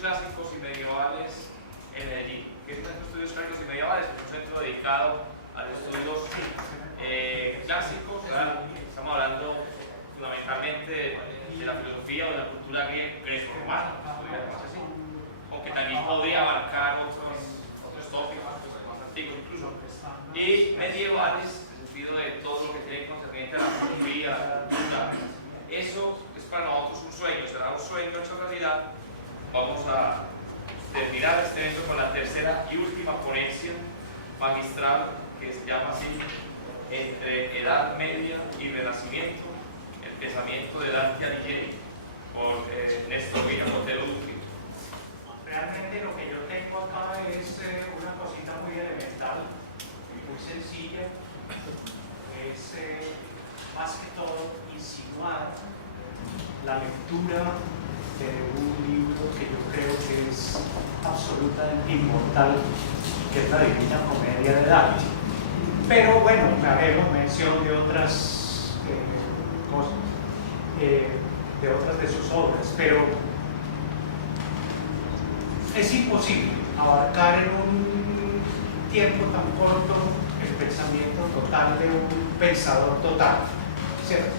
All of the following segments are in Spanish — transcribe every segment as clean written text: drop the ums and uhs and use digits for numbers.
clásicos y medievales en Medellín. ¿Qué es un centro de estudios clásicos y medievales? Es un centro dedicado a los estudios clásicos, ¿verdad? Estamos hablando fundamentalmente de la filosofía o de la cultura greco-romana, aunque también podría abarcar otros tópicos, más antiguos incluso, y medievales, en el sentido de todo lo que tiene concerniente a la filosofía, a la cultura. Eso es para nosotros un sueño, será un sueño hecho realidad. Vamos a terminar este evento con la tercera y última ponencia magistral, que se llama así, entre Edad Media y Renacimiento, el pensamiento de Dante Alighieri, por Néstor Villa Botero Duque. Realmente lo que yo tengo acá es una cosita muy elemental y muy sencilla. Es más que todo insinuar la lectura de un libro que yo creo que es absolutamente inmortal, que es la Divina Comedia de Dante. Pero bueno, me haré mención de otras cosas, de otras de sus obras, pero es imposible abarcar en un tiempo tan corto el pensamiento total de un pensador total, ¿cierto?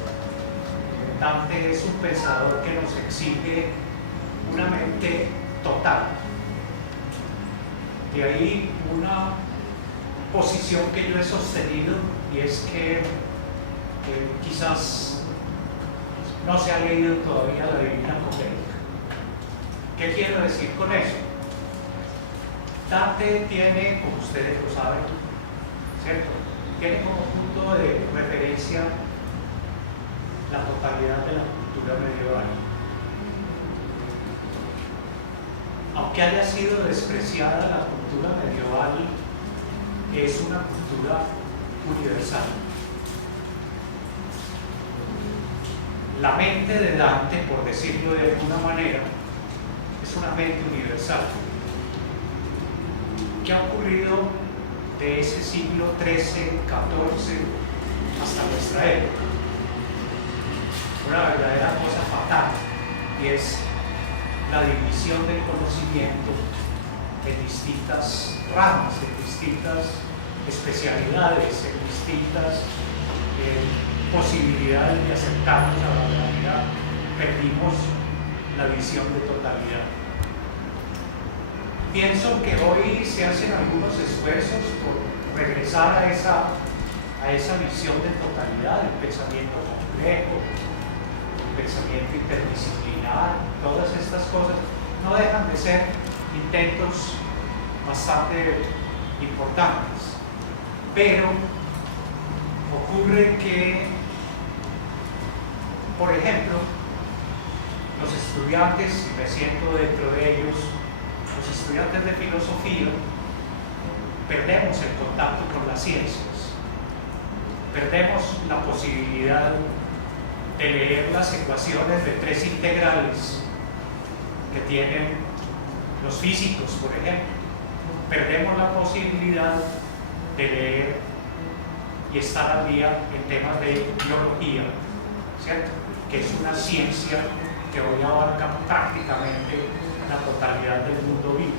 Dante es un pensador que nos exige una mente total. De ahí una posición que yo he sostenido, y es que quizás no se ha leído todavía la Divina Comedia. ¿Qué quiero decir con eso? Dante tiene, como ustedes lo saben, ¿cierto?, tiene como punto de referencia la totalidad de la cultura medieval. Aunque haya sido despreciada, la cultura medieval es una cultura universal. La mente de Dante, por decirlo de alguna manera, es una mente universal. ¿Qué ha ocurrido de ese siglo XIII, XIV hasta nuestra época? Una verdadera cosa fatal, y es la división del conocimiento en distintas ramas, en distintas especialidades, en distintas posibilidades de acercarnos a la realidad. Perdimos la visión de totalidad. Pienso que hoy se hacen algunos esfuerzos por regresar a esa visión de totalidad, el pensamiento complejo, el pensamiento interdisciplinar. Todas estas cosas no dejan de ser intentos bastante importantes, pero ocurre que, por ejemplo, los estudiantes, y me siento dentro de ellos, los estudiantes de filosofía, perdemos el contacto con las ciencias, perdemos la posibilidad de leer las ecuaciones de tres integrales que tienen los físicos, por ejemplo. Perdemos la posibilidad de leer y estar al día en temas de biología, ¿cierto?, que es una ciencia que hoy abarca prácticamente la totalidad del mundo vivo.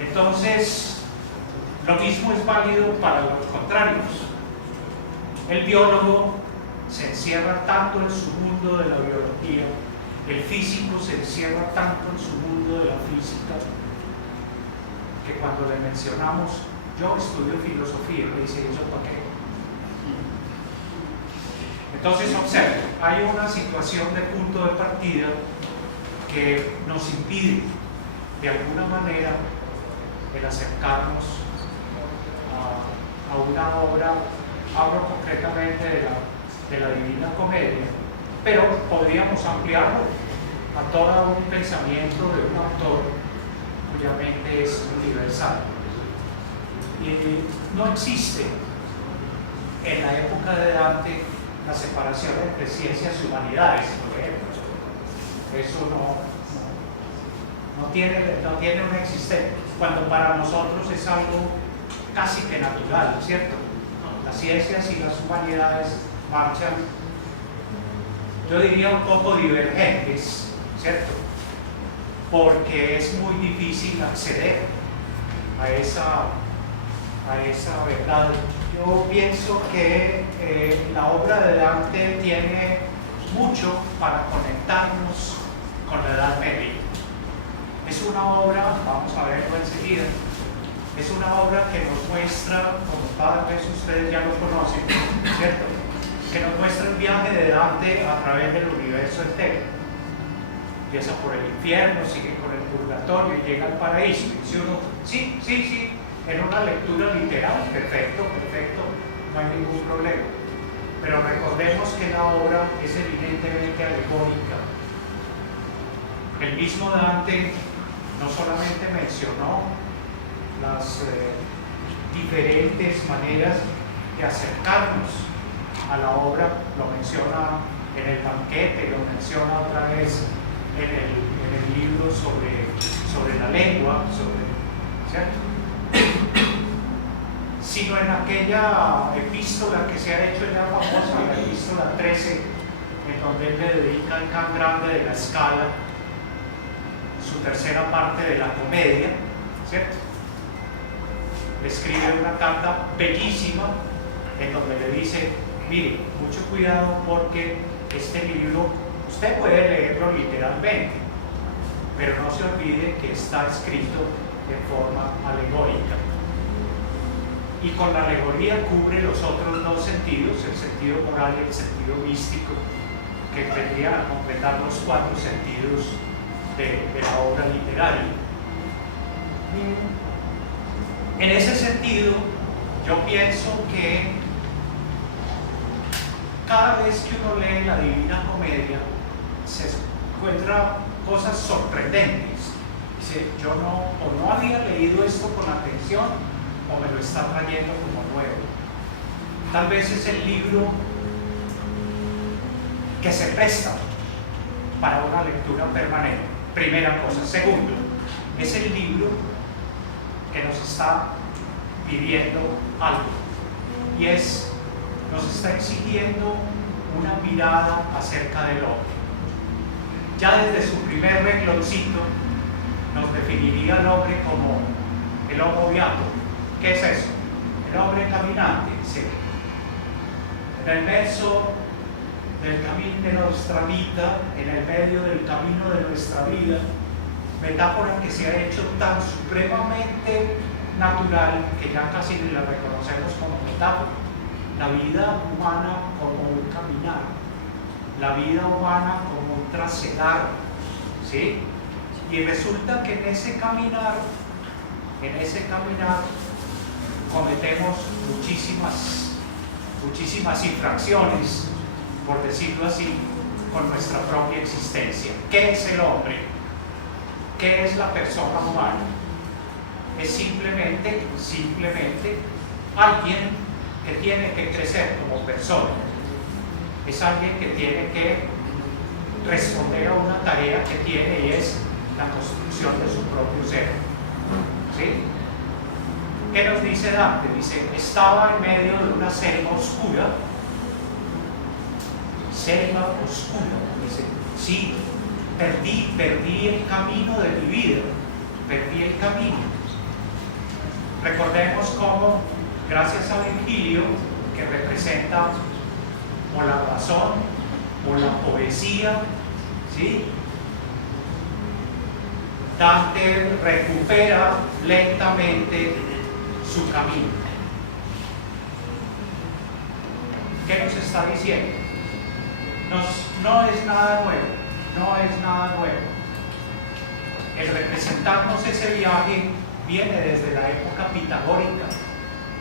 Entonces, lo mismo es válido para los contrarios. El biólogo se encierra tanto en su mundo de la biología, el físico se encierra tanto en su mundo de la física, que cuando le mencionamos, yo estudio filosofía, le dice, ¿eso para qué? Entonces, observe, hay una situación de punto de partida que nos impide, de alguna manera, el acercarnos a una obra. Hablo concretamente de la Divina Comedia, pero podríamos ampliarlo a todo un pensamiento de un autor cuya mente es universal. Y no existe en la época de Dante la separación entre ciencias y humanidades, por ejemplo. Eso no tiene una existencia, cuando para nosotros es algo casi que natural, ¿cierto? Las ciencias y las humanidades marchan, yo diría, un poco divergentes, ¿cierto? porque es muy difícil acceder a esa verdad. Yo pienso que la obra de Dante tiene mucho para conectarnos con la Edad Media. Es una obra, vamos a verlo enseguida, es una obra que nos muestra, como tal vez ustedes ya lo conocen, ¿cierto? Que nos muestra el viaje de Dante a través del universo entero. Empieza por el infierno, sigue con el purgatorio y llega al paraíso. Y dice uno, sí, en una lectura literal, perfecto, no hay ningún problema. Pero recordemos que la obra es evidentemente alegórica. El mismo Dante no solamente mencionó las diferentes maneras de acercarnos a la obra, lo menciona en el banquete, lo menciona otra vez en el libro sobre la lengua, ¿cierto? Sino en aquella epístola que se ha hecho ya famosa, la epístola 13, en donde él le dedica al Can Grande de la Scala, su tercera parte de la comedia, ¿cierto? Le escribe una carta bellísima en donde le dice, mire, mucho cuidado porque este libro usted puede leerlo literalmente, pero no se olvide que está escrito de forma alegórica. Y con la alegoría cubre los otros dos sentidos, el sentido moral y el sentido místico, que vendrían a completar los cuatro sentidos de la obra literaria. En ese sentido, yo pienso que cada vez que uno lee la Divina Comedia, se encuentra cosas sorprendentes. Dice, yo no había leído esto con atención, o me lo está trayendo como nuevo. Tal vez es el libro que se presta para una lectura permanente. Primera cosa. Segundo, es el libro que nos está pidiendo algo, y nos está exigiendo una mirada acerca del hombre. Ya desde su primer rengloncito nos definiría al hombre como el homo beato. ¿Qué es eso? El hombre caminante. ¿Sí? En el verso del camino de nuestra vida, en el medio del camino de nuestra vida, metáfora que se ha hecho tan supremamente natural que ya casi la reconocemos como metáfora. La vida humana como un caminar, la vida humana como un trasegar, ¿sí? Y resulta que en ese caminar cometemos muchísimas infracciones, por decirlo así, con nuestra propia existencia. ¿Qué es el hombre? ¿Qué es la persona humana? Es simplemente alguien que tiene que crecer como persona. Es alguien que tiene que responder a una tarea que tiene, y es la construcción de su propio ser. ¿Sí? ¿Qué nos dice Dante? Dice, estaba en medio de una selva oscura. Selva oscura. Dice, sí, perdí el camino de mi vida. Perdí el camino. Recordemos cómo, gracias a Virgilio, que representa o la razón o la poesía, ¿sí? Dante recupera lentamente su camino. ¿Qué nos está diciendo? No es nada nuevo. El representarnos ese viaje viene desde la época pitagórica,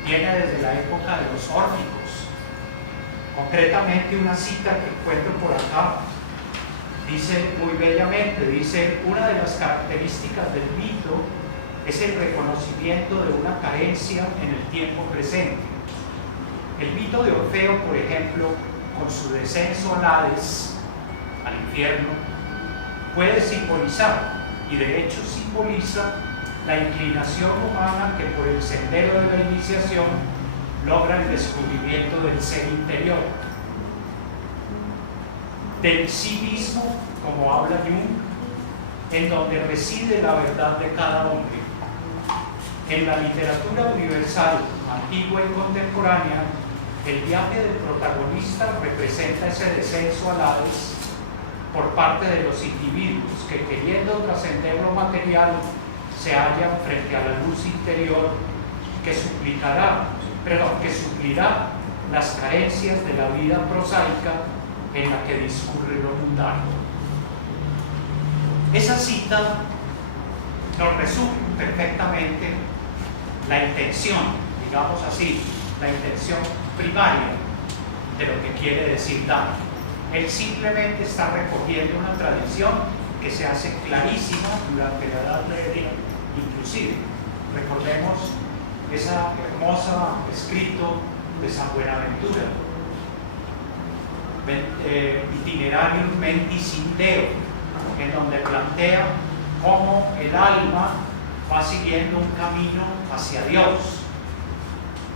viene desde la época de los órficos. Concretamente, una cita que encuentro por acá dice muy bellamente, dice, una de las características del mito es el reconocimiento de una carencia en el tiempo presente. El mito de Orfeo, por ejemplo, con su descenso al Hades, al infierno, puede simbolizar, y de hecho simboliza, la inclinación humana que por el sendero de la iniciación logra el descubrimiento del ser interior, del sí mismo, como habla Jung, en donde reside la verdad de cada hombre. En la literatura universal, antigua y contemporánea, el viaje del protagonista representa ese descenso al Hades por parte de los individuos que, queriendo trascender lo material, se hallan frente a la luz interior que suplirá las carencias de la vida prosaica en la que discurre lo mundano. Esa cita nos resume perfectamente la intención, digamos así, la intención primaria de lo que quiere decir Dante. Él simplemente está recogiendo una tradición que se hace clarísima durante la Edad Media, inclusive. Recordemos esa hermosa escrito de San Buenaventura, Itinerarium Mentis in Deo, en donde plantea cómo el alma va siguiendo un camino hacia Dios.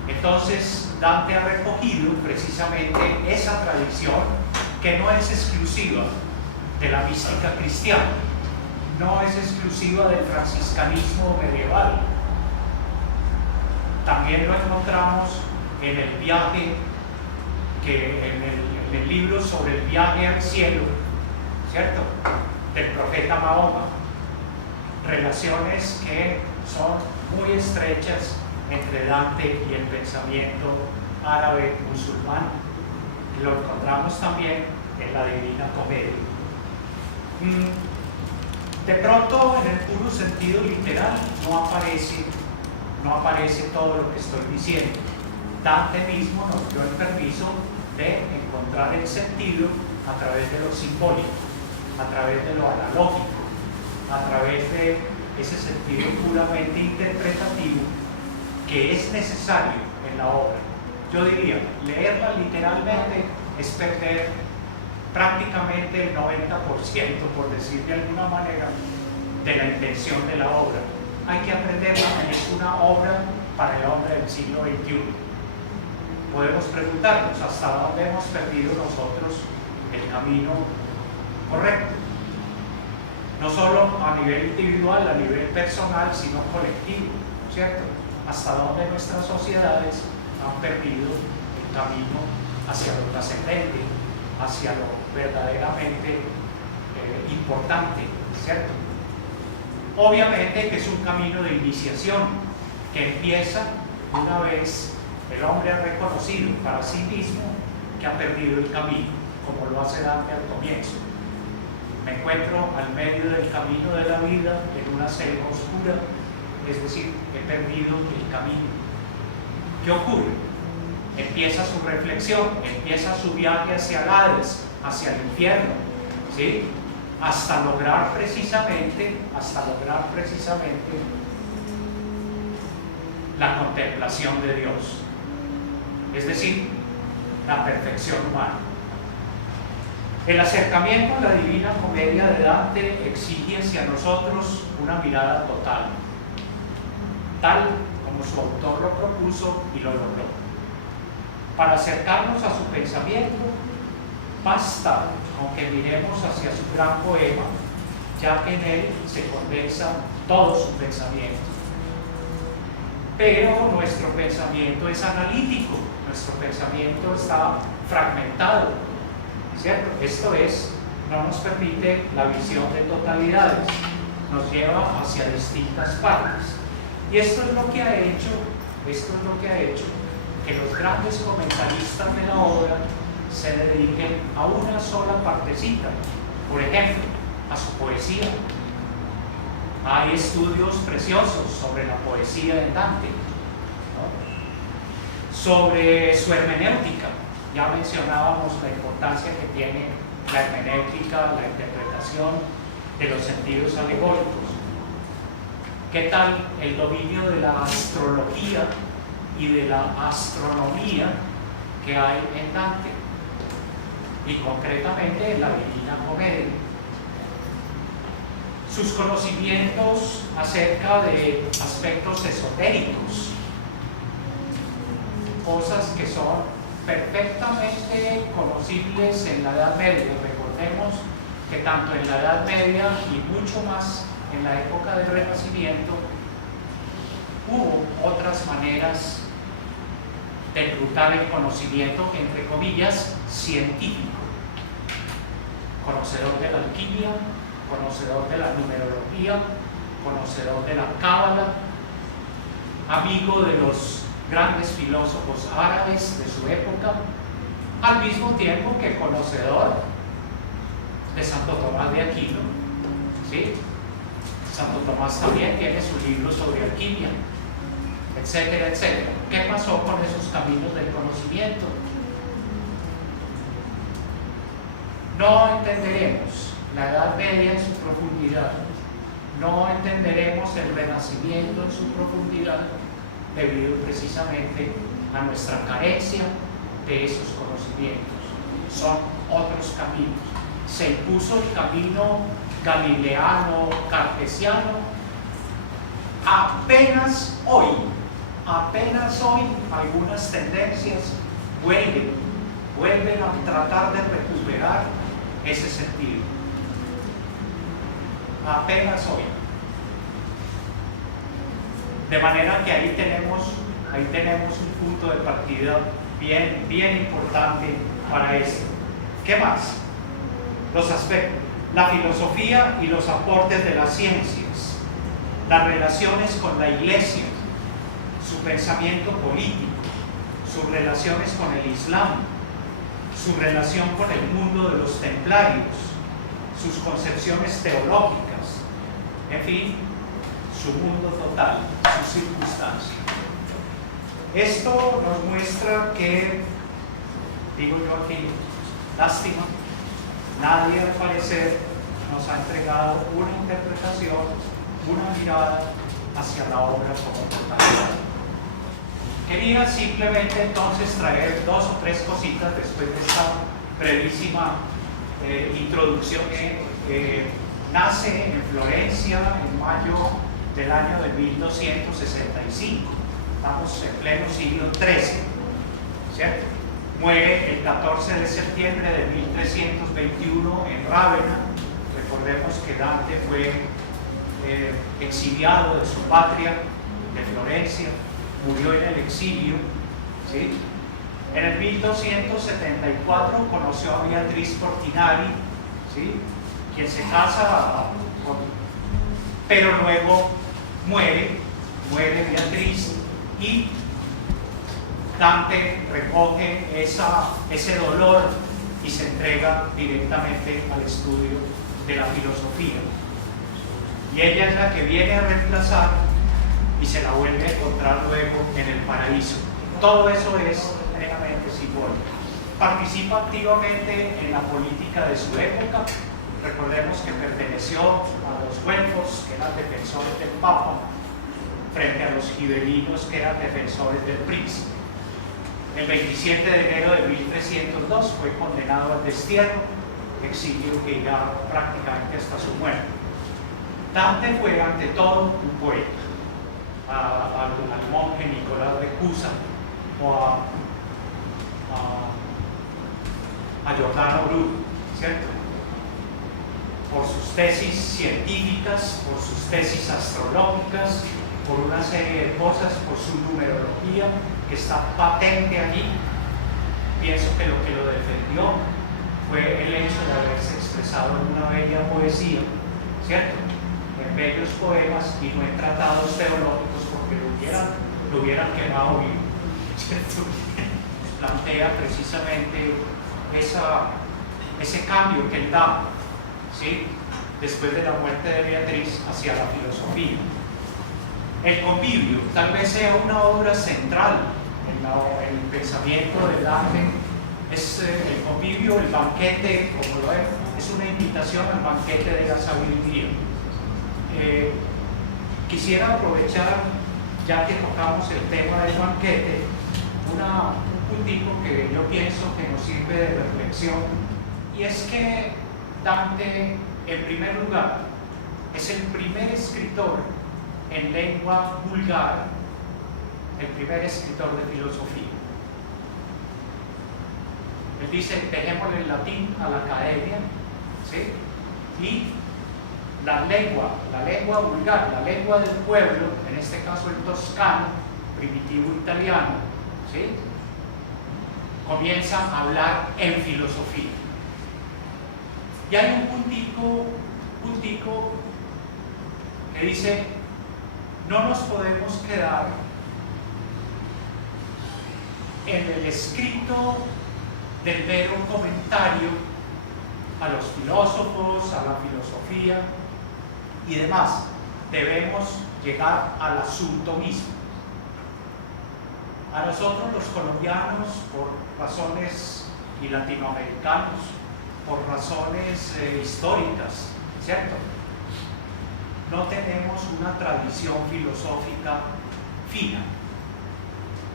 Entonces Dante ha recogido precisamente esa tradición que no es exclusiva de la mística cristiana, no es exclusiva del franciscanismo medieval. También lo encontramos en el viaje, en el libro sobre el viaje al cielo, ¿cierto?, del profeta Mahoma. Relaciones que son muy estrechas entre Dante y el pensamiento árabe musulmán. Lo encontramos también en la Divina Comedia. De pronto, en el puro sentido literal, no aparece todo lo que estoy diciendo. Dante mismo nos dio el permiso de encontrar el sentido a través de lo simbólico, a través de lo analógico, a través de ese sentido puramente interpretativo que es necesario en la obra. Yo diría, leerla literalmente es perder prácticamente el 90%, por decir de alguna manera, de la intención de la obra. Hay que aprenderla, es una obra para el hombre del siglo XXI. Podemos preguntarnos hasta dónde hemos perdido nosotros el camino correcto, no solo a nivel individual, a nivel personal, sino colectivo, ¿cierto? Hasta dónde nuestras sociedades han perdido el camino hacia lo trascendente, hacia lo verdaderamente importante, ¿cierto? Obviamente que es un camino de iniciación que empieza una vez el hombre ha reconocido para sí mismo que ha perdido el camino, como lo hace Dante al comienzo. Me encuentro al medio del camino de la vida, en una selva oscura, es decir, he perdido el camino. ¿Qué ocurre? Empieza su reflexión, empieza su viaje hacia el Hades, hacia el infierno, ¿sí?, hasta lograr precisamente la contemplación de Dios, es decir, la perfección humana. El acercamiento a la Divina Comedia de Dante exige hacia nosotros una mirada total, tal como su autor lo propuso y lo logró. Para acercarnos a su pensamiento, basta con que miremos hacia su gran poema, ya que en él se condensa todo su pensamiento. Pero nuestro pensamiento es analítico, nuestro pensamiento está fragmentado, ¿cierto? Esto es, no nos permite la visión de totalidades, nos lleva hacia distintas partes. Y esto es lo que ha hecho que los grandes comentaristas de la obra se dediquen a una sola partecita, por ejemplo, a su poesía. Hay estudios preciosos sobre la poesía de Dante, ¿no?, sobre su hermenéutica. Ya mencionábamos la importancia que tiene la hermenéutica, la interpretación de los sentidos alegóricos. ¿Qué tal el dominio de la astrología y de la astronomía que hay en Dante? Y concretamente en la Divina Comedia. Sus conocimientos acerca de aspectos esotéricos, cosas que son perfectamente conocibles en la Edad Media. Recordemos que tanto en la Edad Media y mucho más en la época del Renacimiento hubo otras maneras de enrutar el conocimiento, entre comillas, científico. Conocedor de la alquimia, conocedor de la numerología, conocedor de la cábala, amigo de los grandes filósofos árabes de su época, al mismo tiempo que conocedor de Santo Tomás de Aquino, ¿sí? Santo Tomás también tiene su libro sobre alquimia, etcétera, etcétera. ¿Qué pasó con esos caminos del conocimiento? No entenderemos la Edad Media en su profundidad, no entenderemos el Renacimiento en su profundidad, debido precisamente a nuestra carencia de esos conocimientos. Son otros caminos. Se impuso el camino galileano, cartesiano, apenas hoy algunas tendencias vuelven a tratar de recuperar ese sentido. Apenas hoy. De manera que ahí tenemos un punto de partida bien importante para esto. ¿Qué más? Los aspectos. La filosofía y los aportes de las ciencias, las relaciones con la Iglesia, su pensamiento político, sus relaciones con el Islam, su relación con el mundo de los templarios, sus concepciones teológicas, en fin, su mundo total, sus circunstancias. Esto nos muestra que, digo yo aquí, lástima, nadie al parecer nos ha entregado una interpretación, una mirada hacia la obra como totalidad. Quería simplemente entonces traer dos o tres cositas después de esta brevísima introducción que nace en Florencia en mayo del año de 1265. Estamos en pleno siglo XIII, ¿cierto? Muere el 14 de septiembre de 1321 en Rávena. Recordemos que Dante fue exiliado de su patria, de Florencia, murió en el exilio, ¿sí? En el 1274 conoció a Beatriz Portinari, ¿sí? Quien se casa pero luego muere Beatriz, y Dante recoge ese dolor y se entrega directamente al estudio de la filosofía. Y ella es la que viene a reemplazar y se la vuelve a encontrar luego en el paraíso. Todo eso es plenamente simbólico. Participa activamente en la política de su época. Recordemos que perteneció a los güelfos, que eran defensores del Papa, frente a los gibelinos, que eran defensores del príncipe. El 27 de enero de 1302 fue condenado al destierro, exilio que irá prácticamente hasta su muerte. Dante fue ante todo un poeta. Al monje Nicolás de Cusa o a Giordano Bruno, ¿cierto? Por sus tesis científicas, por sus tesis astrológicas, por una serie de cosas, por su numerología que está patente allí. Pienso que lo defendió fue el hecho de haberse expresado en una bella poesía, ¿cierto? En bellos poemas y no en tratados teológicos, porque lo hubieran quemado vivo, ¿cierto? Plantea precisamente ese cambio que él da, ¿sí? Después de la muerte de Beatriz, hacia la filosofía. El convivio tal vez sea una obra central en el pensamiento de Dante. Es el convivio, el banquete, como lo es una invitación al banquete de la sabiduría. Quisiera aprovechar, ya que tocamos el tema del banquete, un puntito que yo pienso que nos sirve de reflexión, y es que Dante, en primer lugar, es el primer escritor en lengua vulgar, el primer escritor de filosofía. Él dice: dejémosle el latín a la academia, ¿sí? y la lengua vulgar, la lengua del pueblo, en este caso el toscano, primitivo italiano, ¿sí?, comienza a hablar en filosofía. Y hay un puntico que dice: no nos podemos quedar en el escrito del mero comentario a los filósofos, a la filosofía y demás. Debemos llegar al asunto mismo. A nosotros los colombianos, por razones, y latinoamericanos, por razones históricas, ¿cierto?, no tenemos una tradición filosófica fina.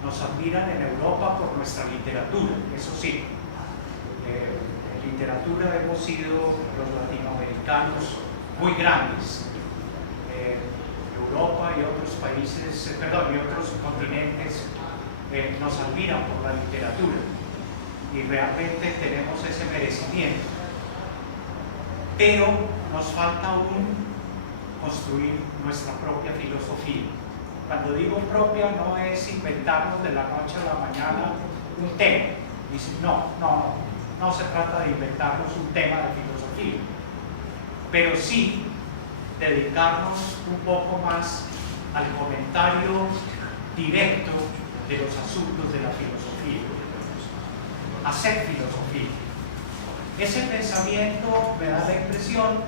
Nos admiran en Europa por nuestra literatura, eso sí. En literatura hemos sido los latinoamericanos muy grandes. Europa y otros países, y otros continentes nos admiran por la literatura y realmente tenemos ese merecimiento. Pero nos falta aún construir nuestra propia filosofía. Cuando digo propia, no es inventarnos de la noche a la mañana un tema. Dicen, no se trata de inventarnos un tema de filosofía, pero sí dedicarnos un poco más al comentario directo de los asuntos de la filosofía, hacer filosofía. Ese pensamiento me da la impresión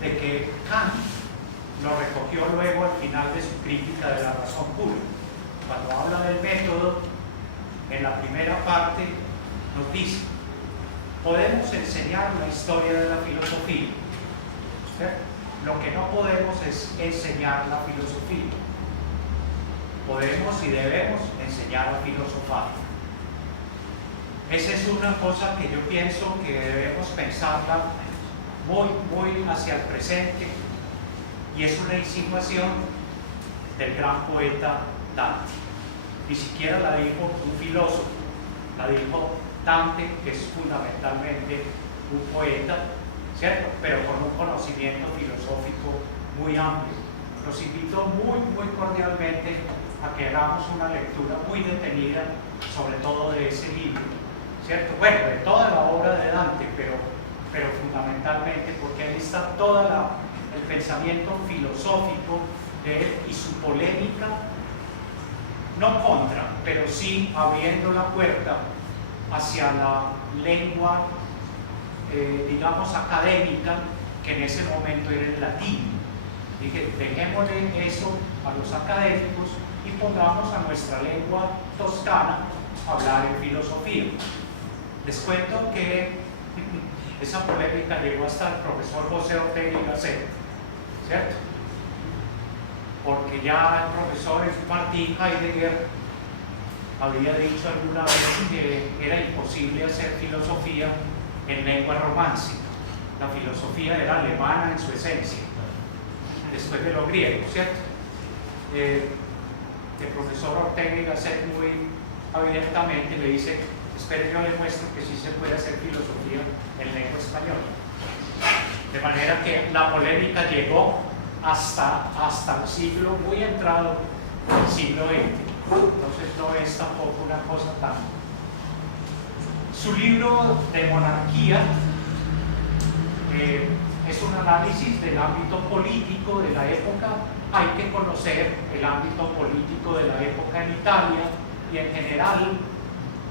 de que Kant lo recogió luego al final de su crítica de la razón pura. Cuando habla del método, en la primera parte nos dice: podemos enseñar la historia de la filosofía, ¿cierto? Lo que no podemos es enseñar la filosofía. Podemos y debemos enseñar a filosofar. Esa es una cosa que yo pienso que debemos pensarla muy hacia el presente, y es una insinuación del gran poeta Dante. Ni siquiera la dijo un filósofo, la dijo Dante, que es fundamentalmente un poeta, ¿cierto?, pero con un conocimiento filosófico muy amplio. Los invito muy cordialmente a que hagamos una lectura muy detenida, sobre todo de ese libro, ¿cierto? Bueno, de toda la obra de Dante, pero fundamentalmente porque ahí está todo el pensamiento filosófico de él y su polémica, no contra, pero sí abriendo la puerta hacia la lengua, digamos, académica, que en ese momento era el latín. Dije, dejémosle eso a los académicos y pongamos a nuestra lengua toscana a hablar en filosofía. Les cuento que esa polémica llegó hasta el profesor José Ortega y Gasset, ¿cierto? Porque ya el profesor Martín Heidegger había dicho alguna vez que era imposible hacer filosofía en lengua romántica. La filosofía era alemana en su esencia, después de lo griego, ¿cierto? El profesor Ortega y Gasset muy abiertamente le dice: espere, yo le muestro que sí se puede hacer filosofía en lengua española. De manera que la polémica llegó hasta el siglo, muy entrado el siglo XX. Entonces no es tampoco una cosa tan... Su libro de monarquía es un análisis del ámbito político de la época. Hay que conocer el ámbito político de la época en Italia y en general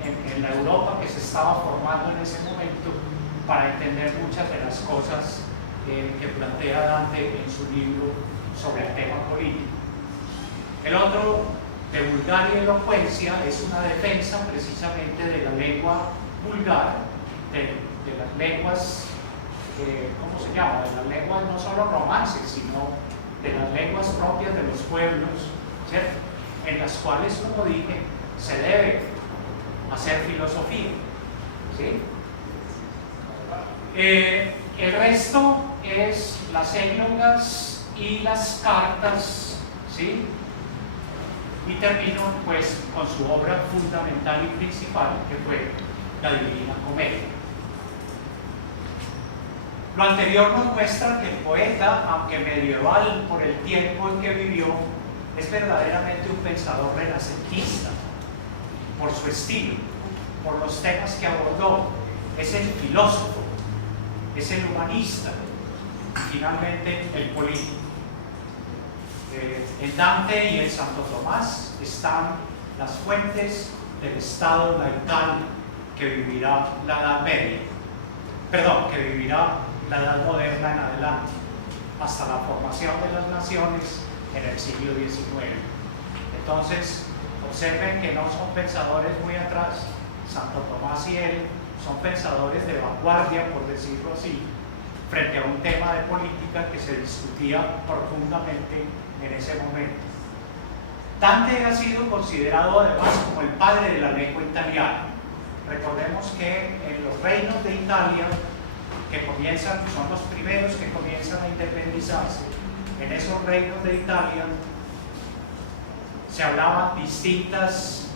en la Europa que se estaba formando en ese momento, para entender muchas de las cosas que plantea Dante en su libro sobre el tema político. El otro, de Vulgaria y Elocuencia, es una defensa precisamente de la lengua vulgar, de las lenguas, ¿cómo se llama? De las lenguas no solo romances, sino de las lenguas propias de los pueblos, ¿cierto?, en las cuales, como dije, se debe hacer filosofía, ¿sí? El resto es las églogas y las cartas, ¿sí? Y termino pues con su obra fundamental y principal, que fue la Divina Comedia. Lo anterior nos muestra que el poeta, aunque medieval por el tiempo en que vivió, es verdaderamente un pensador renacentista, por su estilo, por los temas que abordó. Es el filósofo, es el humanista y finalmente el político. En Dante y en Santo Tomás están las fuentes del estado laical que vivirá la Edad Media, que vivirá la Edad Moderna en adelante, hasta la formación de las naciones en el siglo XIX. Entonces, observen que no son pensadores muy atrás. Santo Tomás y él son pensadores de vanguardia, por decirlo así, frente a un tema de política que se discutía profundamente en ese momento. Dante ha sido considerado además como el padre de la lengua italiana. Recordemos que en los reinos de Italia, que son los primeros que comienzan a independizarse, en esos reinos de Italia se hablaban distintas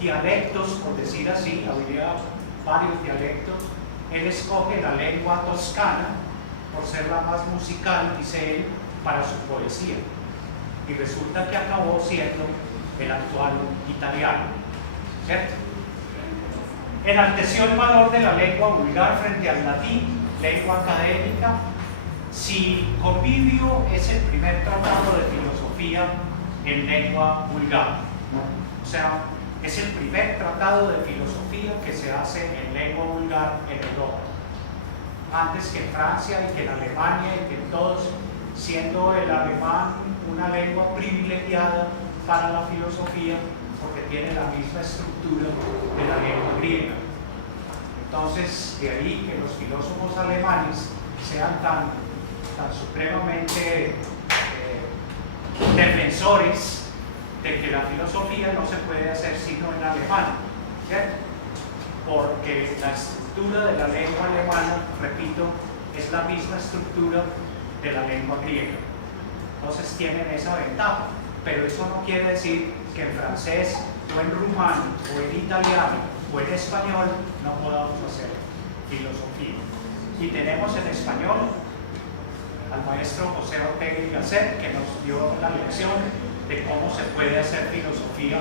dialectos, por decir así, había varios dialectos. Él escoge la lengua toscana por ser la más musical, dice él, para su poesía, y resulta que acabó siendo el actual italiano, ¿cierto? Enalteció el valor de la lengua vulgar frente al latín, lengua académica. Si Convivio es el primer tratado de filosofía en lengua vulgar, o sea, es el primer tratado de filosofía que se hace en lengua vulgar en Europa, antes que en Francia y que en Alemania y que en todos, siendo el alemán una lengua privilegiada para la filosofía porque tiene la misma estructura de la lengua griega. Entonces, de ahí que los filósofos alemanes sean tan supremamente defensores de que la filosofía no se puede hacer sino en alemán, ¿cierto? Porque la estructura de la lengua alemana, repito, es la misma estructura de la lengua griega. Entonces tienen esa ventaja, pero eso no quiere decir que en francés o en rumano o en italiano o en español no podamos hacer filosofía. Y tenemos en español al maestro José Ortega y Gasset, que nos dio la lección de cómo se puede hacer filosofía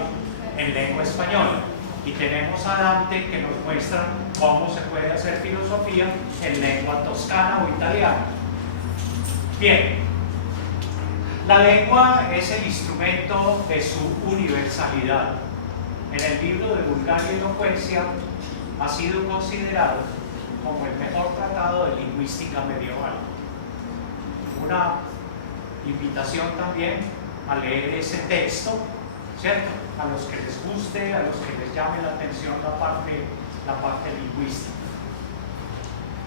en lengua española, y tenemos a Dante, que nos muestra cómo se puede hacer filosofía en lengua toscana o italiana. Bien, la lengua es el instrumento de su universalidad. En el libro de Vulgaria y Elocuencia ha sido considerado como el mejor tratado de lingüística medieval. Una invitación también a leer ese texto, ¿cierto? A los que les guste, a los que les llame la atención la parte lingüística.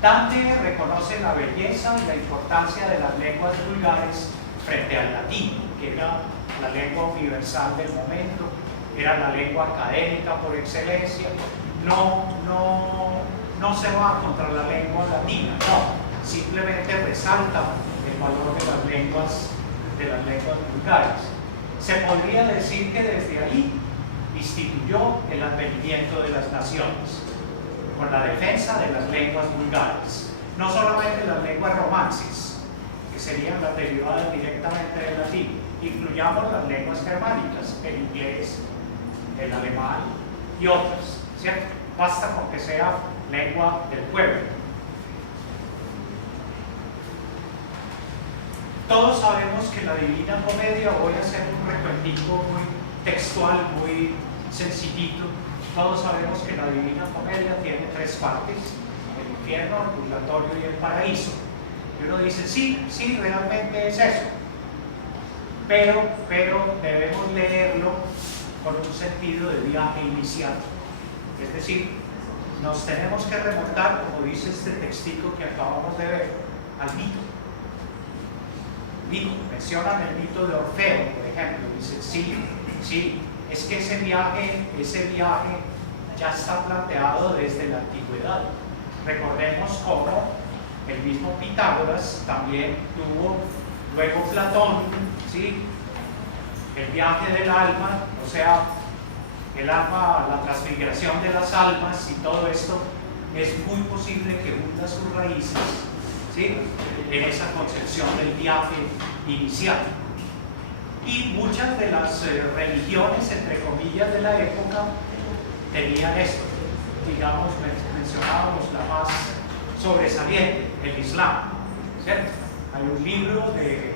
Dante reconoce la belleza y la importancia de las lenguas vulgares frente al latín, que era la lengua universal del momento, era la lengua académica por excelencia. No se va contra la lengua latina, no, simplemente resalta el valor de las lenguas vulgares. Se podría decir que desde ahí instituyó el advenimiento de las naciones, con la defensa de las lenguas vulgares, no solamente las lenguas romances, que serían las derivadas directamente del latín, incluyamos las lenguas germánicas, el inglés, el alemán y otras, ¿cierto? Basta con que sea lengua del pueblo. Todos sabemos que la Divina Comedia, voy a hacer un recuentico muy textual, muy sencillito. Todos sabemos que la Divina Comedia tiene tres partes: el infierno, el purgatorio y el paraíso. Y uno dice, sí, realmente es eso. Pero debemos leerlo con un sentido de viaje inicial. Es decir, nos tenemos que remontar, como dice este textico que acabamos de ver, al mito. Mencionan el mito de Orfeo, por ejemplo. Dicen, sí, es que ese viaje ya está planteado desde la antigüedad. Recordemos cómo el mismo Pitágoras también tuvo, luego Platón, ¿sí? El viaje del alma, o sea, el alma, la transmigración de las almas y todo esto, es muy posible que hunda sus raíces ¿sí? En esa concepción del viaje inicial. Y muchas de las religiones, entre comillas, de la época tenían esto. Digamos, mencionábamos la más sobresaliente, el Islam, ¿cierto? Hay un libro de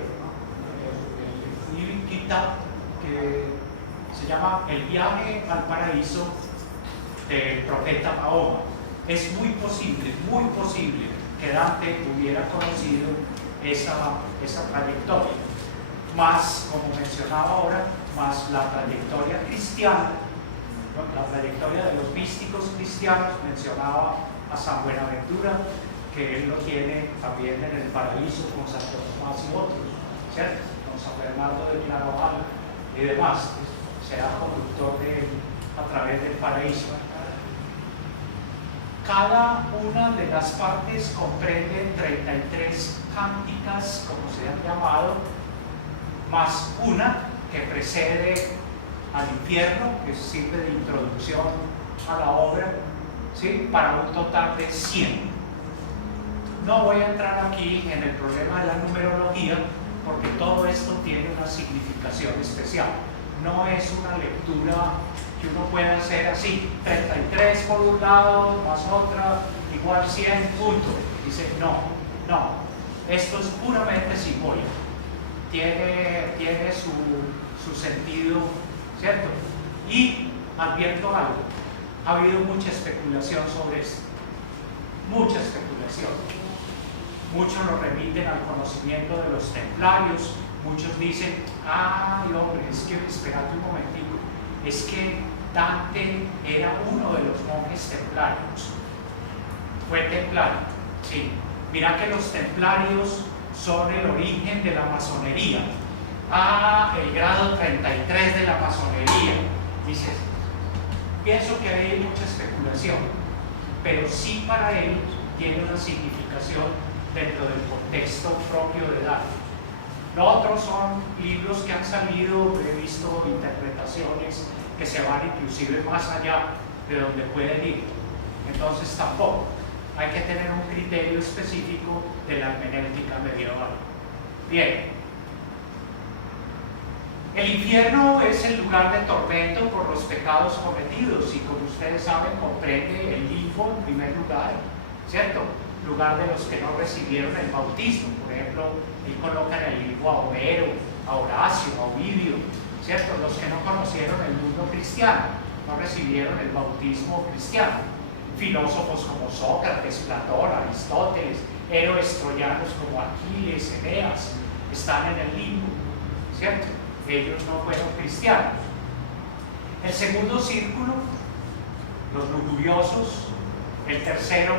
Ibn Kitab que se llama El viaje al paraíso del profeta Mahoma. Es muy posible que Dante hubiera conocido esa trayectoria, más, como mencionaba ahora, más la trayectoria cristiana, ¿no? La trayectoria de los místicos cristianos. Mencionaba a San Buenaventura, que él lo tiene también en el paraíso con Santo Tomás y otros, ¿cierto? Con San Bernardo de Claraval y demás, será conductor de él a través del paraíso. Cada una de las partes comprende 33 cánticas, como se han llamado, más una que precede al infierno, que sirve de introducción a la obra, ¿sí? Para un total de 100. No voy a entrar aquí en el problema de la numerología, porque todo esto tiene una significación especial. No es una lectura que uno puede hacer así, 33 por un lado, más otra, igual 100, punto. Dice, no, esto es puramente simbólico. Tiene su sentido, ¿cierto? Y advierto algo, ha habido mucha especulación sobre esto, mucha especulación. Muchos lo remiten al conocimiento de los templarios, muchos dicen, ay hombre, es que, espérate un momentico, es que Dante era uno de los monjes templarios, fue templario, sí. Mira que los templarios son el origen de la masonería. El grado 33 de la masonería. Dices, pienso que hay mucha especulación, pero sí para él tiene una significación dentro del contexto propio de Dante. Lo otro son libros que han salido, he visto interpretaciones que se van inclusive más allá de donde pueden ir. Entonces tampoco. Hay que tener un criterio específico de la hermenéutica medieval. Bien. El infierno es el lugar de tormento por los pecados cometidos y, como ustedes saben, comprende el limbo en primer lugar, ¿cierto? Lugar de los que no recibieron el bautismo. Por ejemplo, él coloca en el limbo a Homero, a Horacio, a Ovidio, ¿cierto? Los que no conocieron el mundo cristiano, no recibieron el bautismo cristiano. Filósofos como Sócrates, Platón, Aristóteles, héroes troyanos como Aquiles, Eneas, están en el limbo, ¿cierto? Ellos no fueron cristianos. El segundo círculo, los lujuriosos. El tercero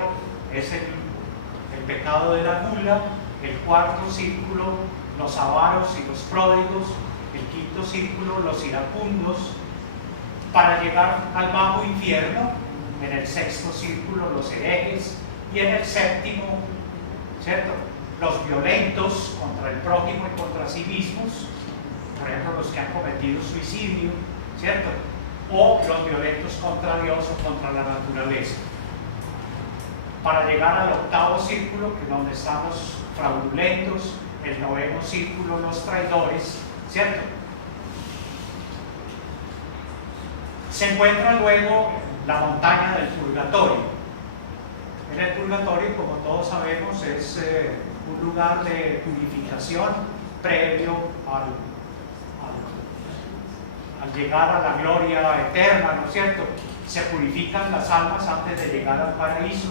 es el pecado de la gula. El cuarto círculo, los avaros y los pródigos. El quinto círculo, los iracundos. Para llegar al bajo infierno, en el sexto círculo, los herejes. Y en el séptimo, ¿cierto?, los violentos contra el prójimo y contra sí mismos. Por ejemplo, los que han cometido suicidio, ¿cierto? O los violentos contra Dios o contra la naturaleza. Para llegar al octavo círculo, que es donde están los fraudulentos, el noveno círculo, los traidores, ¿cierto? Se encuentra luego la montaña del purgatorio. En el purgatorio, como todos sabemos, es un lugar de purificación previo al llegar a la gloria eterna, ¿no es cierto? Se purifican las almas antes de llegar al paraíso.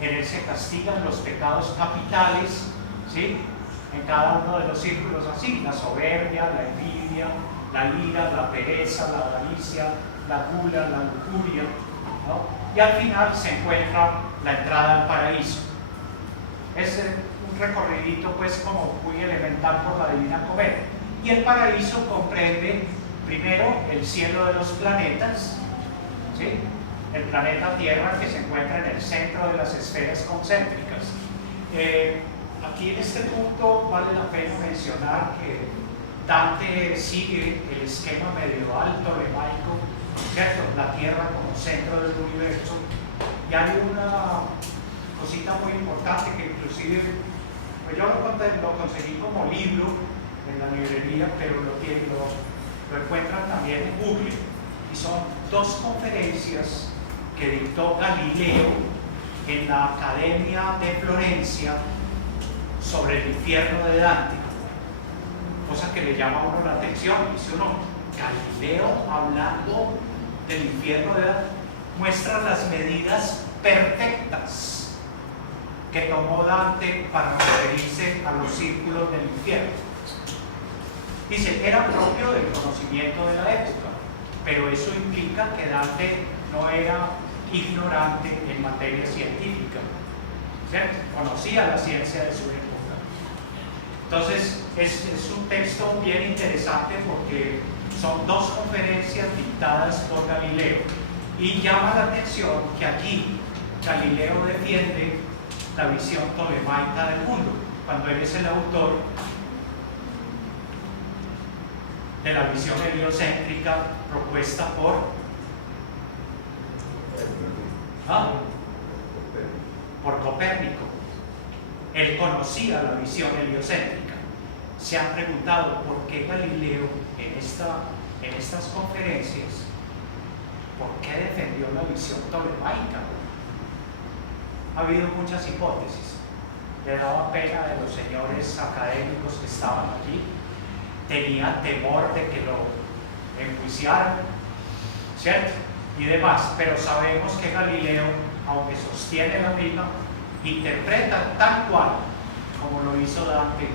En él se castigan los pecados capitales, ¿sí? En cada uno de los círculos así: la soberbia, la envidia, la ira, la pereza, la avaricia, la gula, la lujuria, ¿no? Y al final se encuentra la entrada al paraíso. Es un recorridito pues como muy elemental por la Divina Comedia. Y el paraíso comprende primero el cielo de los planetas, ¿sí? El planeta Tierra, que se encuentra en el centro de las esferas concéntricas. Aquí en este punto vale la pena mencionar que Dante sigue el esquema medieval tolemaico, ¿cierto? La Tierra como centro del universo, y hay cosita muy importante que inclusive, pues yo lo conseguí como libro en la librería, pero lo encuentran también en Google, y son 2 conferencias que dictó Galileo en la Academia de Florencia sobre el infierno de Dante, cosa que le llama a uno la atención. Dice uno, Galileo hablando del infierno de Dante, muestra las medidas perfectas que tomó Dante para referirse a los círculos del infierno. Dice, era propio del conocimiento de la época, pero eso implica que Dante no era ignorante en materia científica, ¿cierto? Conocía la ciencia de su época. Entonces, es un texto bien interesante porque son 2 conferencias dictadas por Galileo, y llama la atención que aquí Galileo defiende la visión tolemaica del mundo, cuando él es el autor de la visión heliocéntrica propuesta por Copérnico. Él conocía la visión heliocéntrica. Se han preguntado por qué Galileo en estas conferencias, ¿por qué defendió la visión tolemaica? Ha habido muchas hipótesis. Le daba pena de los señores académicos que estaban allí, tenía temor de que lo enjuiciaran, ¿cierto? Y demás, pero sabemos que Galileo, aunque sostiene la misma, interpreta tal cual como lo hizo Dante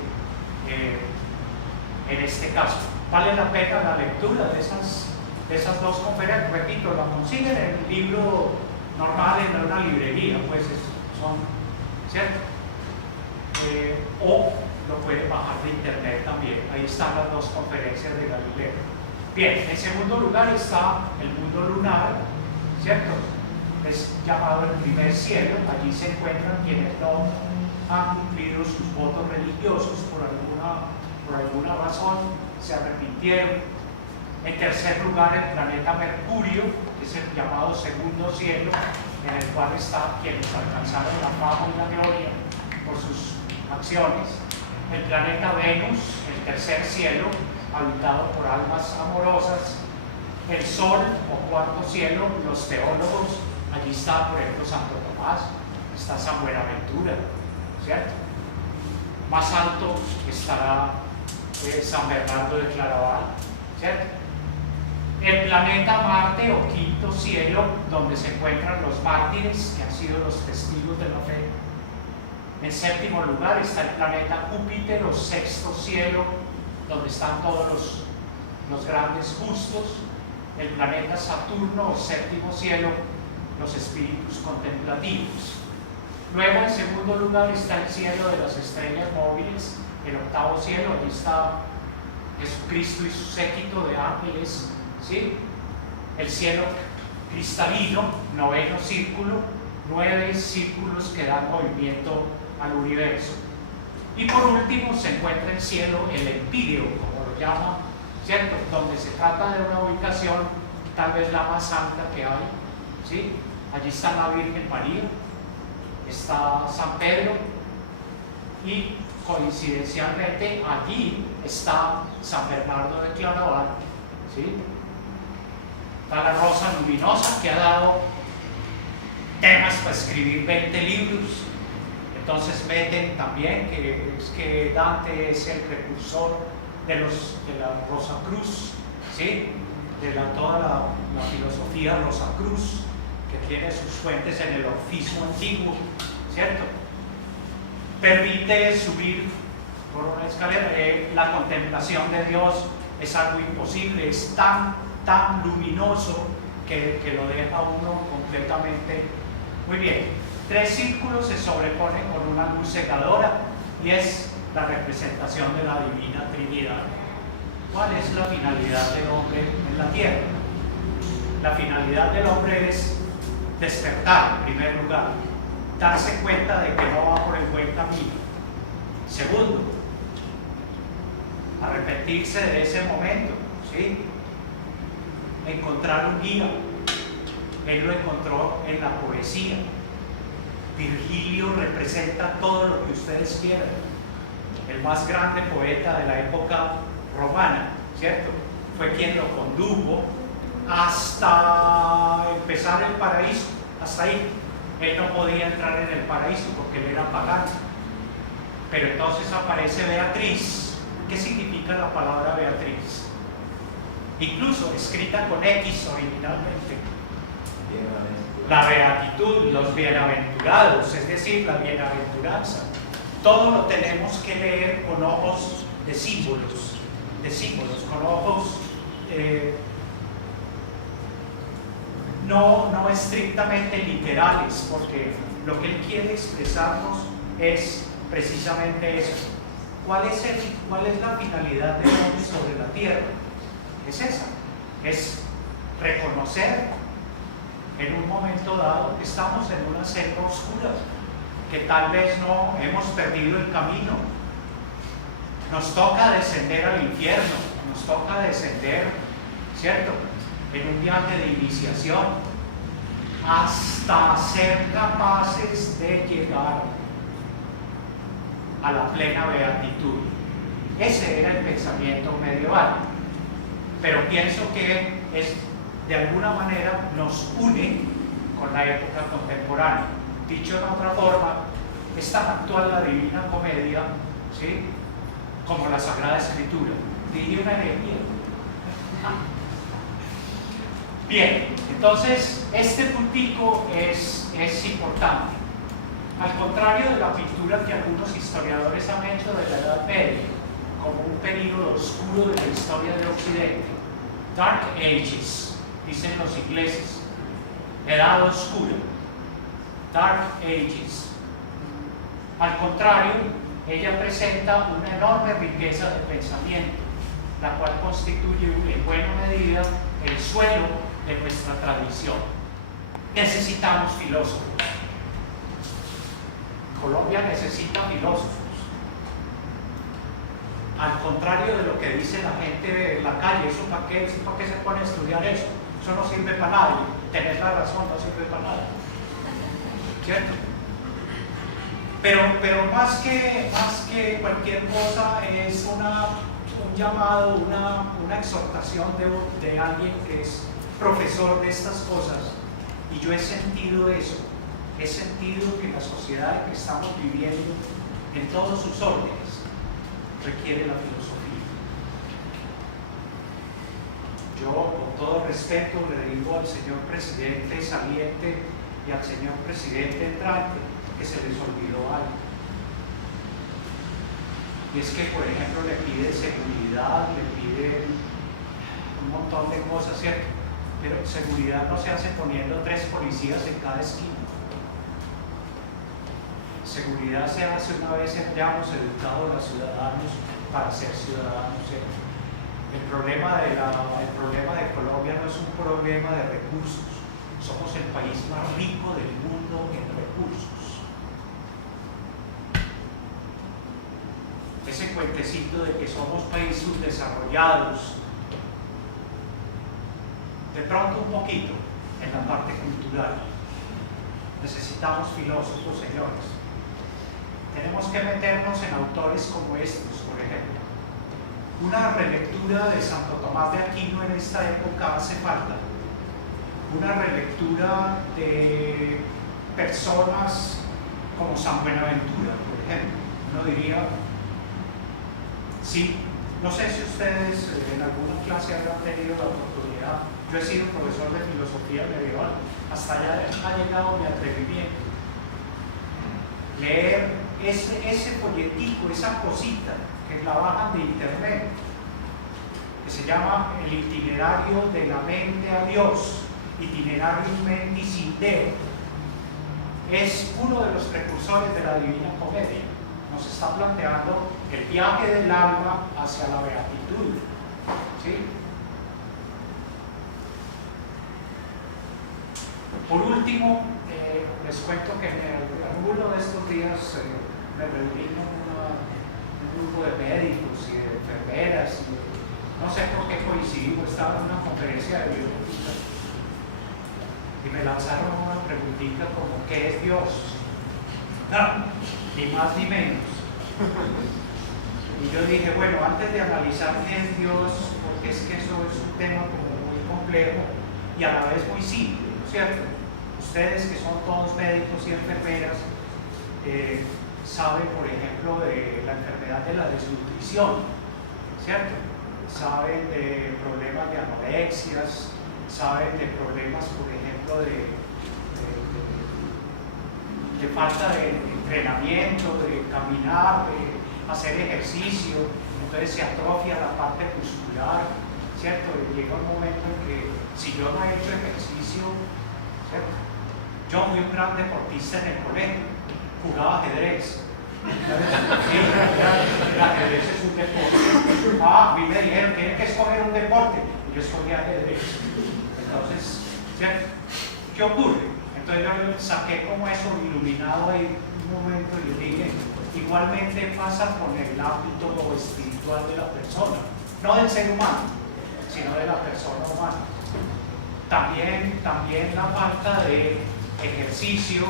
en este caso. Vale la pena la lectura de esas 2 conferencias. Repito, la consiguen en el libro normal en una librería, pues son, ¿cierto? O lo pueden bajar de internet también. Ahí están las 2 conferencias de Galileo. Bien, en segundo lugar está el mundo lunar, ¿cierto? Es llamado el primer cielo. Allí se encuentran quienes no han cumplido sus votos religiosos por alguna razón, se arrepintieron. En tercer lugar, el planeta Mercurio, que es el llamado segundo cielo, en el cual están quienes alcanzaron la fama y la gloria por sus acciones. El planeta Venus, el tercer cielo, habitado por almas amorosas. El Sol, o cuarto cielo, los teólogos, allí está, por ejemplo, Santo Tomás, está San Buenaventura, ¿cierto? Más alto estará San Bernardo de Claraval, ¿cierto? El planeta Marte, o quinto cielo, donde se encuentran los mártires que han sido los testigos de la fe. En séptimo lugar está el planeta Júpiter, o sexto cielo, donde están todos los grandes justos. El planeta Saturno, o séptimo cielo, los espíritus contemplativos. Luego, en segundo lugar, está el cielo de las estrellas móviles, el octavo cielo. Allí está Jesucristo y su séquito de ángeles, ¿sí? El cielo cristalino, noveno círculo, 9 círculos que dan movimiento al universo. Y por último se encuentra el cielo, el empíreo, como lo llama, ¿cierto? Donde se trata de una ubicación tal vez la más alta que hay, ¿sí? Allí está la Virgen María, está San Pedro, y coincidencialmente allí está San Bernardo de Claraval, ¿sí? Está la Rosa Luminosa, que ha dado temas para escribir 20 libros. Entonces meten también que Dante es el precursor de la Rosacruz, ¿sí? De toda la filosofía Rosacruz, que tiene sus fuentes en el orfismo antiguo, ¿cierto? Permite subir por una escalera. La contemplación de Dios es algo imposible, es tan luminoso que lo deja uno completamente. Muy bien. 3 círculos se sobreponen con una luz cegadora, y es la representación de la Divina Trinidad. ¿Cuál es la finalidad del hombre en la tierra? La finalidad del hombre es despertar, en primer lugar, darse cuenta de que no va por el buen camino. Segundo, arrepentirse de ese momento, ¿sí? Encontrar un guía. Él lo encontró en la poesía. Virgilio representa todo lo que ustedes quieran. El más grande poeta de la época romana, ¿cierto? Fue quien lo condujo hasta empezar el paraíso, hasta ahí. Él no podía entrar en el paraíso porque él era pagano. Pero entonces aparece Beatriz. ¿Qué significa la palabra Beatriz? Incluso escrita con X originalmente. La beatitud, los bienaventurados, es decir, la bienaventuranza. Todo lo tenemos que leer con ojos de símbolos, con ojos no estrictamente literales, porque lo que él quiere expresarnos es precisamente eso. ¿Cuál es la finalidad del hombre sobre la tierra? Es esa, es reconocer en un momento dado que estamos en una selva oscura, que tal vez no hemos perdido el camino. Nos toca descender al infierno, nos toca descender, ¿cierto?, en un viaje de iniciación hasta ser capaces de llegar a la plena beatitud. Ese era el pensamiento medieval, pero pienso que de alguna manera nos une con la época contemporánea. Dicho de otra forma, es tan actual la Divina Comedia, ¿sí?, como la Sagrada Escritura. Diría una herejía. Bien, entonces este puntico es importante. Al contrario de la pintura que algunos historiadores han hecho de la Edad Media como un período oscuro de la historia del Occidente, Dark Ages, dicen los ingleses, edad oscura, Dark Ages. Al contrario, ella presenta una enorme riqueza de pensamiento, la cual constituye en buena medida el suelo de nuestra tradición. Necesitamos filósofos. Colombia necesita filósofos. Al contrario de lo que dice la gente en la calle, ¿eso para qué? ¿Eso para qué se pone a estudiar eso? Eso no sirve para nada. Tenés la razón, no sirve para nada. ¿Cierto? Pero más que cualquier cosa es un llamado, una exhortación de alguien que es profesor de estas cosas. Y yo he sentido eso. He sentido que la sociedad en que estamos viviendo en todos sus órdenes requiere la filosofía. Yo, con todo respeto, le digo al señor presidente saliente y al señor presidente entrante que se les olvidó algo. Y es que, por ejemplo, le piden seguridad, le piden un montón de cosas, ¿cierto? Pero seguridad no se hace poniendo 3 policías en cada esquina. Seguridad se hace una vez hayamos educado a los ciudadanos para ser ciudadanos. El problema de Colombia no es un problema de recursos. Somos el país más rico del mundo en recursos. Ese cuentecito de que somos países subdesarrollados, de pronto un poquito en la parte cultural. Necesitamos filósofos, señores. Tenemos que meternos en autores como estos, por ejemplo. Una relectura de Santo Tomás de Aquino en esta época hace falta. Una relectura de personas como San Buenaventura, por ejemplo. Uno diría, sí, no sé si ustedes en alguna clase habrán tenido la oportunidad. Yo he sido profesor de filosofía medieval, hasta allá ha llegado mi atrevimiento. Leer ese folletico, esa cosita que la bajan de internet, que se llama El itinerario de la mente a Dios, Itinerarium Mentis in Deo, es uno de los precursores de la Divina Comedia. Nos está planteando el viaje del alma hacia la beatitud, ¿sí? Por último, les cuento que en uno de estos días me reuní con un grupo de médicos y de enfermeras, y no sé por qué coincidimos, estaba en una conferencia de bioética y me lanzaron una preguntita como ¿qué es Dios? ni más ni menos. Y yo dije, bueno, antes de analizar bien Dios, porque es que eso es un tema como muy complejo y a la vez muy simple, ¿no es cierto? Ustedes que son todos médicos y enfermeras, saben, por ejemplo, de la enfermedad de la desnutrición, ¿cierto? Saben de problemas de anorexias, saben de problemas, por ejemplo, de falta de entrenamiento, de caminar, de hacer ejercicio, entonces se atrofia la parte muscular, ¿cierto? Y llega un momento en que si yo no he hecho ejercicio, ¿cierto? Yo fui un gran deportista en el colegio, jugaba ajedrez. Sí, el ajedrez es un deporte. A mí me dijeron, tienen que escoger un deporte, y yo escogí ajedrez. Entonces, ¿cierto? ¿Qué ocurre? Entonces yo saqué como eso iluminado ahí un momento y dije, igualmente pasa con el ámbito espiritual de la persona, no del ser humano, sino de la persona humana. También la falta de ejercicio,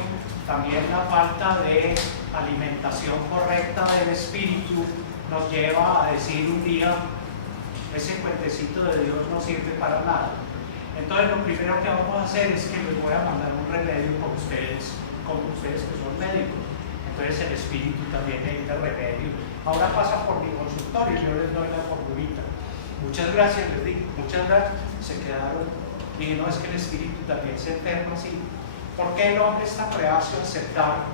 también la falta de alimentación correcta del espíritu nos lleva a decir un día, ese cuentecito de Dios no sirve para nada. Entonces lo primero que vamos a hacer es que les voy a mandar un remedio con ustedes que son médicos. Entonces el espíritu también necesita remedio. Ahora pasa por mi consultorio y yo les doy la formulita. Muchas gracias, les dije, muchas gracias. Se quedaron. Dije, no, es que el espíritu también se enferma así. ¿Por qué el hombre está reacio a aceptar,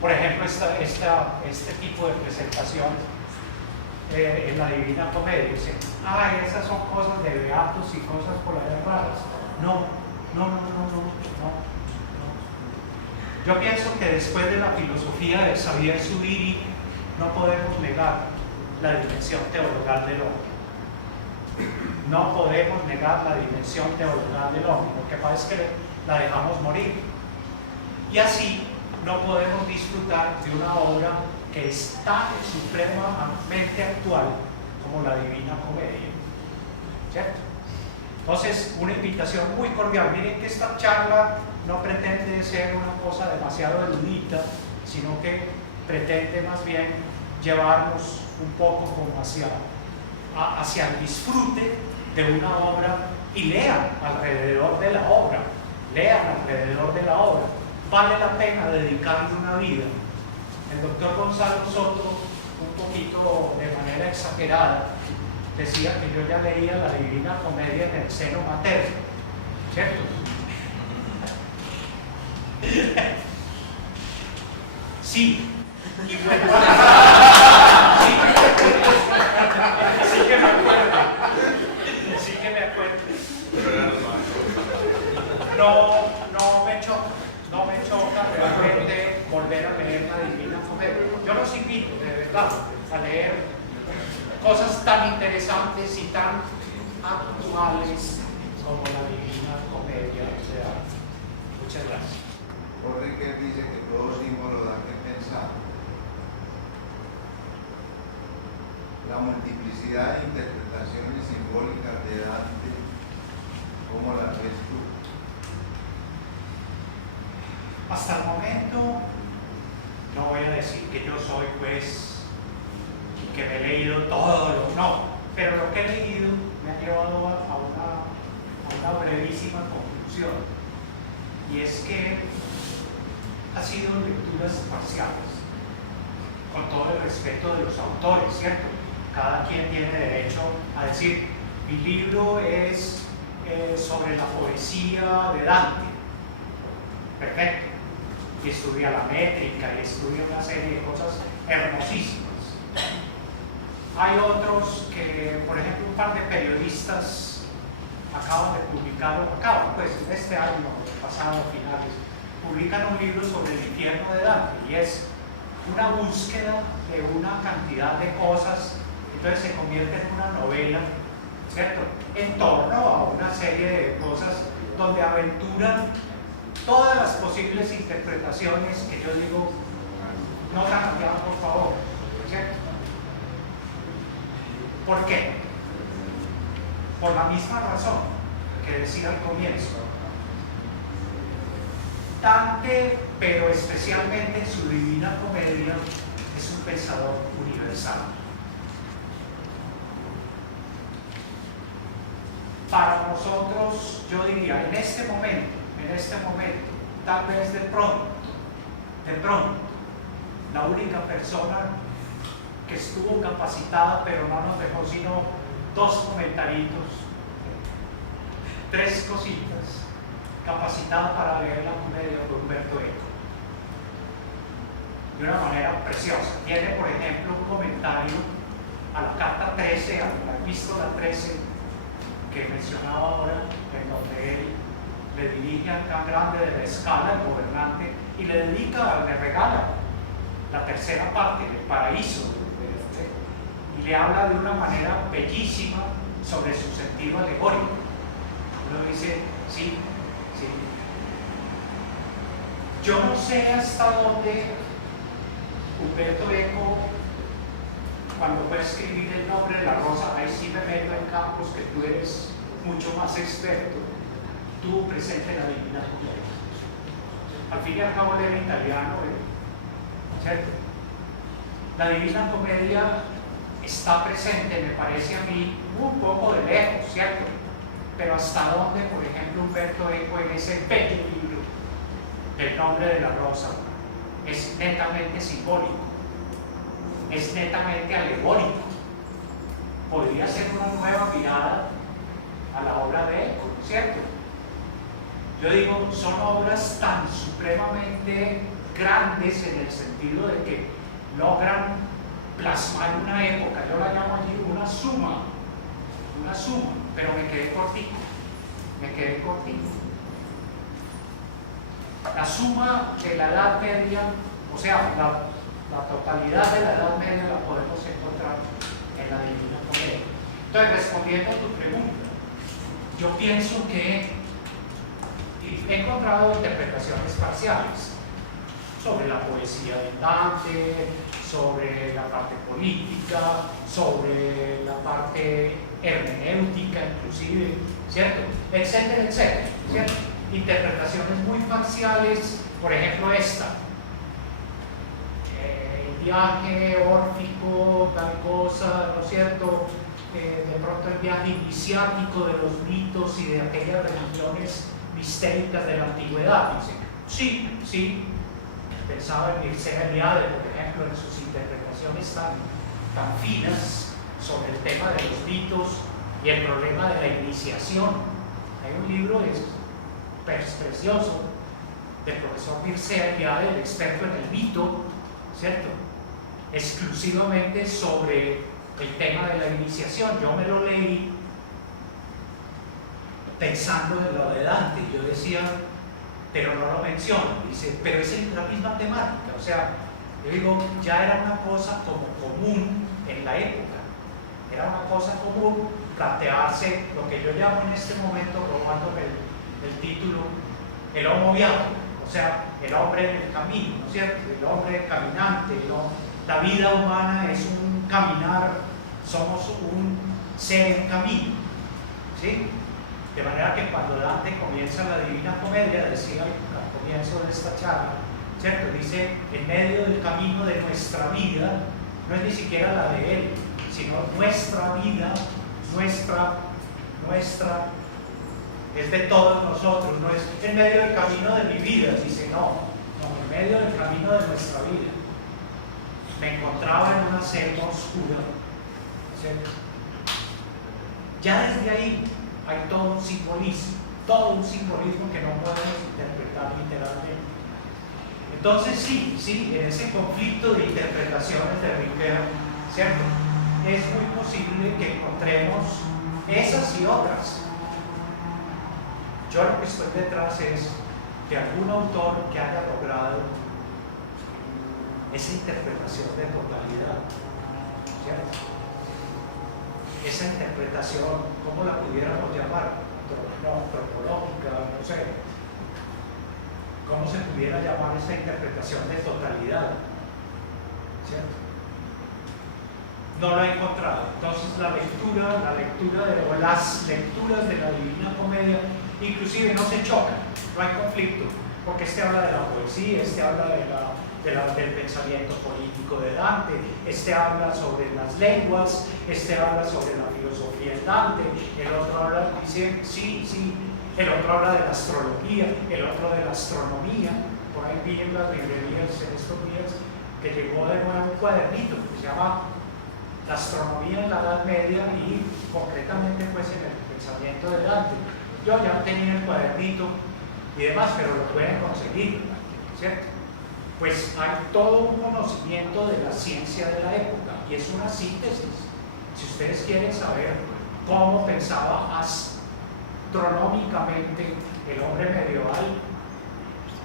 por ejemplo, este tipo de presentaciones? En la Divina Comedia, dicen, esas son cosas de beatos y cosas por allá raras. No. Yo pienso que después de la filosofía de Xavier Zubiri no podemos negar la dimensión teologal del hombre. No podemos negar la dimensión teologal del hombre. Lo que pasa es que la dejamos morir. Y así no podemos disfrutar de una obra que es tan supremamente actual como la Divina Comedia, ¿cierto? Entonces, una invitación muy cordial. Miren que esta charla no pretende ser una cosa demasiado erudita, sino que pretende más bien llevarnos un poco como hacia el disfrute de una obra, y lean alrededor de la obra, vale la pena dedicarle una vida. El doctor Gonzalo Soto, un poquito de manera exagerada, decía que yo ya leía la Divina Comedia en el seno materno, ¿cierto? Sí, y bueno, sí que me acuerdo. No me choca realmente volver a leer la Divina Comedia. Yo los invito, de verdad, a leer cosas tan interesantes y tan actuales como la Divina Comedia de arte. Muchas gracias. Jorge dice que todo símbolo da que pensar. La multiplicidad de interpretaciones simbólicas de Dante, ¿cómo las ves tú? Hasta el momento no voy a decir que yo soy pues que me he leído todo, no, pero lo que he leído me ha llevado a una brevísima conclusión, y es que ha sido lecturas parciales, con todo el respeto de los autores, ¿cierto? Cada quien tiene derecho a decir, mi libro es sobre la poesía de Dante, perfecto, y estudia la métrica y estudia una serie de cosas hermosísimas. Hay otros que, por ejemplo, un par de periodistas acaban de publicar, pues este año, pasado, finales, publican un libro sobre el infierno de Dante, y es una búsqueda de una cantidad de cosas, entonces se convierte en una novela, ¿cierto? En torno a una serie de cosas donde aventuran todas las posibles interpretaciones que yo digo, no tan allá, por favor, ¿cierto? ¿Por qué? Por la misma razón que decía al comienzo. Dante, pero especialmente en su Divina Comedia, es un pensador universal. Para nosotros, yo diría, en este momento, tal vez de pronto, la única persona que estuvo capacitada, pero no nos dejó sino 2 comentarios, 3 cositas, capacitada para leer la comedia, fue Umberto Eco. De una manera preciosa. Tiene, por ejemplo, un comentario a la carta 13, a la epístola 13, que mencionaba ahora, en donde él le dirige al Can Grande de la Scala, el gobernante, y le regala la tercera parte del paraíso, y le habla de una manera bellísima sobre su sentido alegórico. Uno dice, sí. Yo no sé hasta dónde Umberto Eco, cuando fue a escribir El nombre de la rosa, ahí sí me meto en campos que tú eres mucho más experto, tuvo presente la Divina Comedia. Al fin y al cabo él era italiano, ¿cierto? La Divina Comedia está presente, me parece a mí, un poco de lejos, ¿cierto? Pero hasta dónde, por ejemplo, Umberto Eco en ese bello libro El nombre de la rosa es netamente simbólico, es netamente alegórico. Podría ser una nueva mirada a la obra de Eco, ¿cierto? Yo digo, son obras tan supremamente grandes en el sentido de que logran plasmar una época. Yo la llamo allí una suma, pero me quedé cortito. La suma de la Edad Media, o sea, la totalidad de la Edad Media la podemos encontrar en la Divina Comedia. Entonces, respondiendo a tu pregunta, yo pienso que he encontrado interpretaciones parciales sobre la poesía de Dante, sobre la parte política, sobre la parte hermenéutica inclusive, ¿cierto? Etcétera, etcétera, ¿cierto? Interpretaciones muy parciales, por ejemplo esta, el viaje órfico, tal cosa, ¿no es cierto? De pronto el viaje iniciático de los mitos y de aquellas religiones mistéricas de la antigüedad, dice. Sí, pensaba en Mircea Eliade, por ejemplo, en sus interpretaciones tan finas sobre el tema de los mitos y el problema de la iniciación. Hay un libro precioso del profesor Mircea Eliade, el experto en el mito, ¿cierto? Exclusivamente sobre el tema de la iniciación. Yo me lo leí pensando en lo de Dante. Yo decía, pero no lo menciono. Dice, pero es la misma temática. O sea, yo digo, ya era una cosa como común en la época. Era una cosa común plantearse lo que yo llamo en este momento, robándome el título, el homo viator, o sea, el hombre en el camino, ¿no es cierto? El hombre caminante, ¿no? La vida humana es un caminar, somos un ser en camino, ¿sí? De manera que cuando Dante comienza la Divina Comedia, decía al comienzo de esta charla, ¿cierto? Dice, en medio del camino de nuestra vida, no es ni siquiera la de él, sino nuestra vida, nuestra, es de todos nosotros, no es en medio del camino de mi vida, dice, no, en medio del camino de nuestra vida. Me encontraba en una selva oscura, ¿cierto? Ya desde ahí hay todo un simbolismo que no podemos interpretar literalmente. Entonces sí, en ese conflicto de interpretaciones de Riquet, ¿cierto? Es muy posible que encontremos esas y otras. Yo lo que estoy detrás es de algún autor que haya logrado esa interpretación de totalidad, ¿cierto? Esa interpretación, ¿cómo la pudiéramos llamar? Antropológica, no sé. ¿Cómo se pudiera llamar esa interpretación de totalidad? ¿Cierto? No lo he encontrado. Entonces la lectura o las lecturas de la Divina Comedia inclusive no se chocan, no hay conflicto. porque este habla de la poesía, este habla del pensamiento político de Dante, este habla sobre las lenguas, este habla sobre la filosofía de Dante, el otro habla, dice, sí, el otro habla de la astrología, el otro de la astronomía. Por ahí vi en las librerías en estos días que llegó de nuevo un cuadernito que se llama La astronomía en la Edad Media y concretamente pues en el pensamiento de Dante. Yo ya tenía el cuadernito y demás, pero lo pueden conseguir, ¿cierto? Pues hay todo un conocimiento de la ciencia de la época y es una síntesis. Si ustedes quieren saber cómo pensaba astronómicamente el hombre medieval,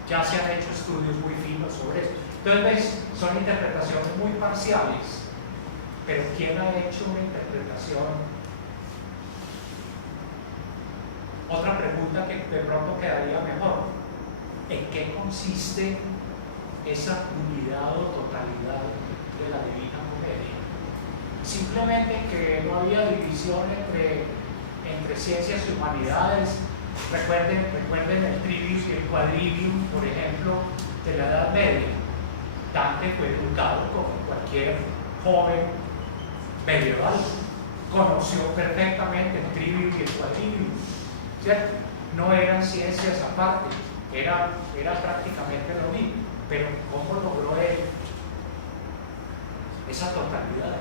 ya se han hecho estudios muy finos sobre eso. Entonces, ¿ves? Son interpretaciones muy parciales, pero ¿quién ha hecho una interpretación? Otra pregunta que de pronto quedaría mejor: ¿en qué consiste esa unidad o totalidad de la Divina Comedia? Simplemente que no había división entre ciencias y humanidades. Recuerden el trivium y el quadrivium, por ejemplo, de la Edad Media. Dante fue educado como cualquier joven medieval, conoció perfectamente el trivium y el quadrivium, ¿cierto? No eran ciencias aparte, era prácticamente lo mismo, pero ¿cómo logró él esa totalidad?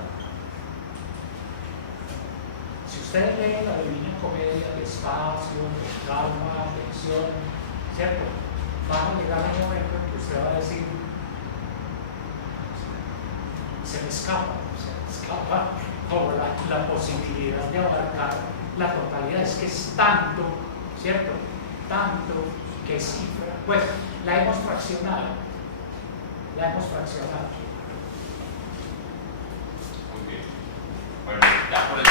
Si ustedes leen la Divina Comedia despacio, con calma, atención, ¿cierto? Van a llegar un momento en que usted va a decir, se me escapa como la posibilidad de abarcar la totalidad. Es que es tanto, ¿cierto? Tanto que sí, pues la hemos fraccionado. Muy bien. Bueno, ya por el